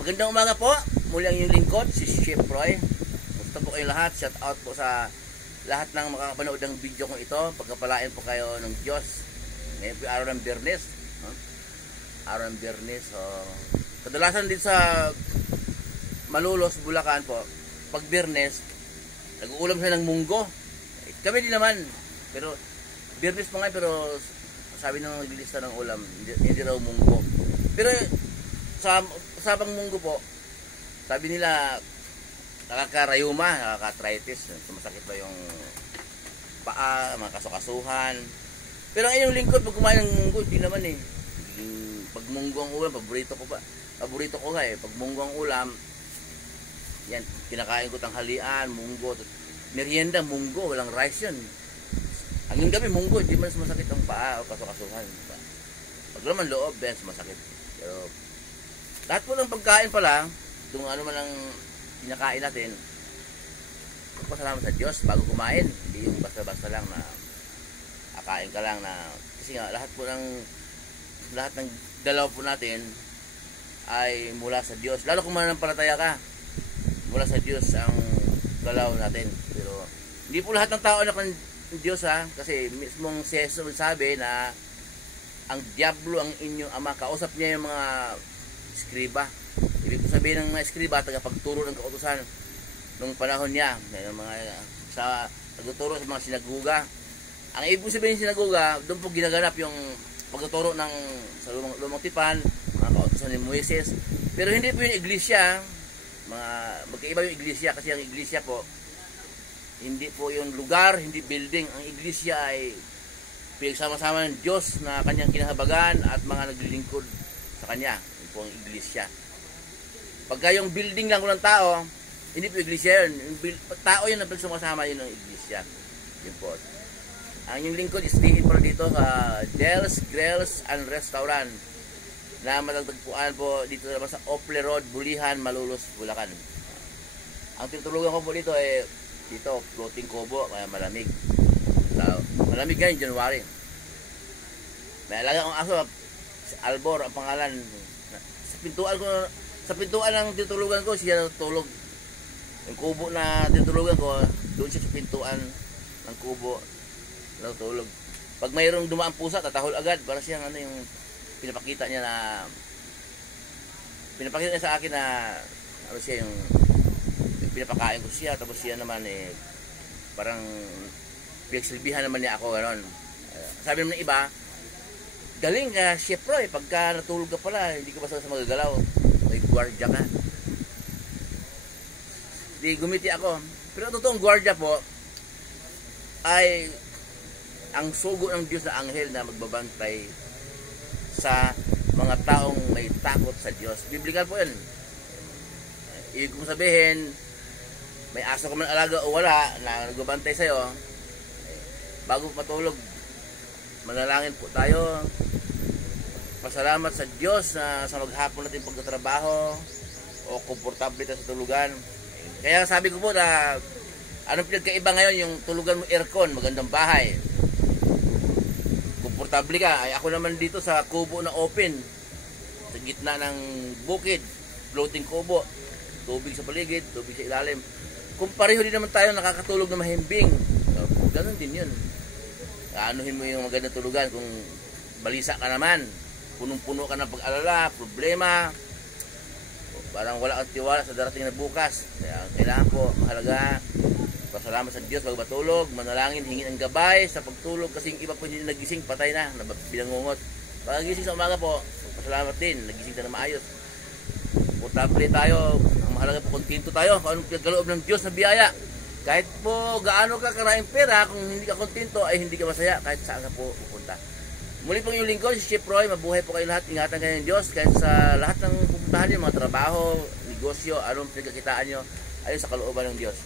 Magandang umaga po. Muli ang inyong lingkod, si Chef Roy. Gusto po kayong lahat. Shout out po sa lahat ng makakapanood ng video kong ito. Pagkapalain po kayo ng Diyos. Ngayon po araw ng Biyernes. Araw ng Biyernes. Kadalasan din sa Malolos, Bulacan po, pag Biyernes, nag-uulam siya ng munggo. Kami din naman. Pero Biyernes pa nga, pero sabi nang naglilista ng ulam, hindi raw munggo. Pero sa usapang munggo po, sabi nila nakakarayuma, nakaka-arthritis, sumasakit pa yung paa, mga kasukasuhan. Pero ang inyong lingkod, pag kumain ng munggo, hindi naman eh. Pag munggo ang ulam, paborito ko pa. Paborito ko nga eh. Pag munggo ang ulam, yan, kinakain ko tanghalian, munggo. Merienda, munggo, walang rice yun. Hanggang gabi, munggo, hindi man sumasakit ang paa o kasukasuhan. Pag naman loob, yan, sumasakit. Pero lahat po ng pagkain pala, kung ano man ang pinakain natin, magpasalamat sa Diyos bago kumain. Hindi yung basta-basta lang na akain ka lang na, kasi nga lahat ng dalaw po natin ay mula sa Diyos. Lalo kung mananampalataya ka, mula sa Diyos ang dalaw natin. Pero hindi po lahat ng tao anak ng Diyos kasi mismong si Jesus sabi na ang diablo ang inyong ama. Kausap niya yung mga eskriba. Ibig sabihin ng mga eskriba, tagapagturo ng kautusan nung panahon niya. May mga tagapagturo sa mga sinaguga. Ang ibig sabihin ng sinaguga, doon po ginaganap yung pagtuturo ng sa lumang tipan, mga kautusan ni Moises. Pero hindi po yung iglesia. Magkaiba yung iglesia kasi ang iglesia po, hindi po yung lugar, hindi building. Ang iglesia ay pinagsama-sama ng Diyos na kanyang kinahabagan at mga naglilingkod sa kanya. Yun po ang iglesia. Pagka yung building lang ng tao, hindi po iglesia yun. Yung tao yun na pagsumasama yun ng iglesia. Yun po. Ang yung lingkod is staying po dito sa Del's Grills and Restaurant na matagpuan po dito naman sa Ople Road, Bulihan, Malolos, Bulacan. Ang tinutulugan ko po dito ay dito, floating kubo, kaya malamig. Malamig ngayon, January. May alaga akong aso, si Albor ang pangalan. Sa pintuan ng tinutulugan ko, siya natutulog. Yung kubo na tinutulugan ko, doon siya sa pintuan ng kubo natutulog. Pag mayroong dumaang pusa, tatahol agad para siyang yung pinapakita niya sa akin na siya yung pinapakain ko siya, tapos siya naman parang pinagsilbihan naman niya ako gano'n. Sabi naman ng iba, galing ka Chef Roy, pagka natulog ka pala, hindi ka basta magagalaw, may gwardiya ka. Di gumiti ako. Pero ang totoong gwardiya po ay ang sugo ng Diyos na anghel na magbabantay sa mga taong may takot sa Diyos. Biblikal po yun. Ibig kong sabihin, may aso ka man alaga o wala na nagbabantay sa'yo, bago matulog, manalangin po tayo. Pasalamat sa Diyos na sa maghapon natin pagtatrabaho o komportable tayo sa tulugan. Kaya sabi ko po na anong pinagkaiba ngayon yung tulugan mo aircon, magandang bahay, komportable ka. Ay ako naman dito sa kubo na open, sa gitna ng bukid, floating kubo, tubig sa paligid, tubig sa ilalim. Kung pareho din naman tayo nakakatulog na mahimbing, ganun din yun. Anuhin mo yung magandang tulugan kung balisa ka naman, punong-puno ka ng pag-alala, problema, parang wala kang tiwala sa darating na bukas. Kaya kailangan po mahalaga pasalamat sa Diyos bago matulog, manalangin, hingin ang gabay sa pagtulog kasi yung iba po hindi nagising, patay na, binangungot. Pag gising sa umaga po, pasalamat din, nagising ka na maayos. Portable tayo, ang mahalaga po kontento tayo kung anong pinagkaloob ng Diyos na biyaya. Kahit po gaano ka karaing pera, kung hindi ka kontento ay hindi ka masaya kahit saan ka po pupunta. Muli pong yung lingkod, si Chef Roy, mabuhay po kayo lahat, ingatan kayo ng Diyos kahit sa lahat ng pupuntahan niyo, mga trabaho, negosyo, anong pinagkakitaan nyo, ayon sa kalooban ng Diyos.